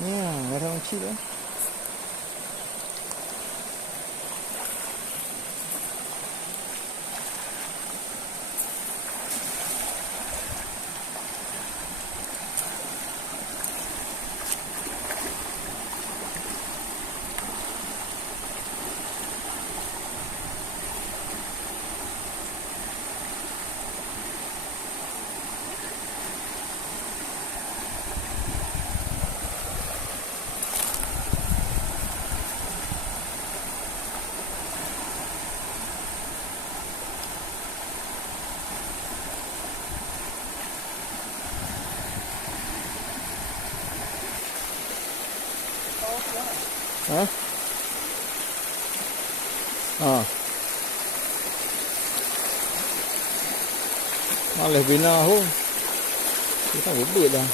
merah kecil lah. Hah? Malah bina ho. Kita gede dah.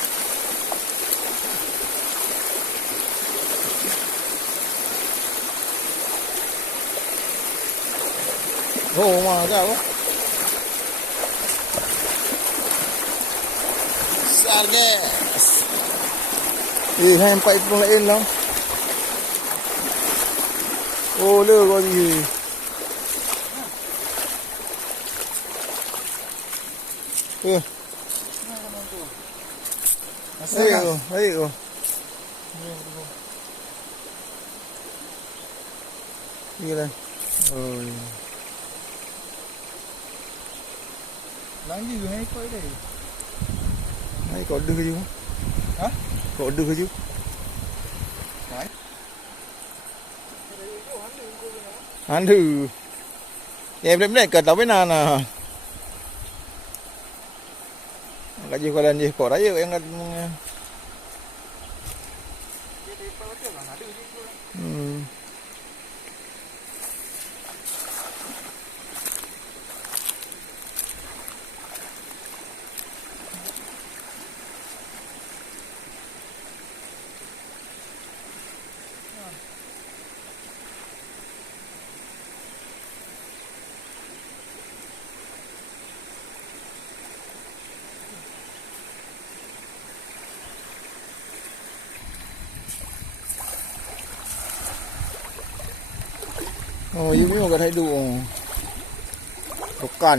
Oh, mah jauh. Sardes. Hampai pun lain lah. Oh, le kau ni. Ayo. Gila. Oh. Lagi hai kau ni. Hai kau đưa chứ. Hả? Kau đưa chứ. Anh thử em đến đây cần tao với nào nè cái gì gọi là gì của đấy em oh ini mau cái thấy đủ bukan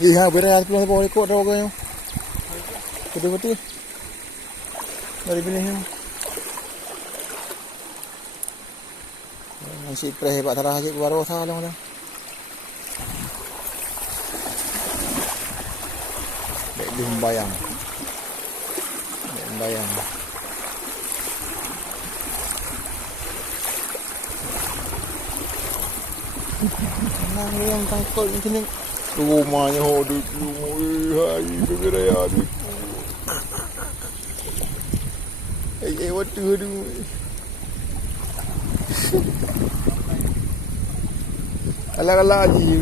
iya beres pulang bawa ikut dah orang yang betul dari benih masih preh pak tarah aja keluar rosa long dah dek bayang nang yang tangkal macam ni rumahnya hodut rumah hai beraya adik waktu tu ala aji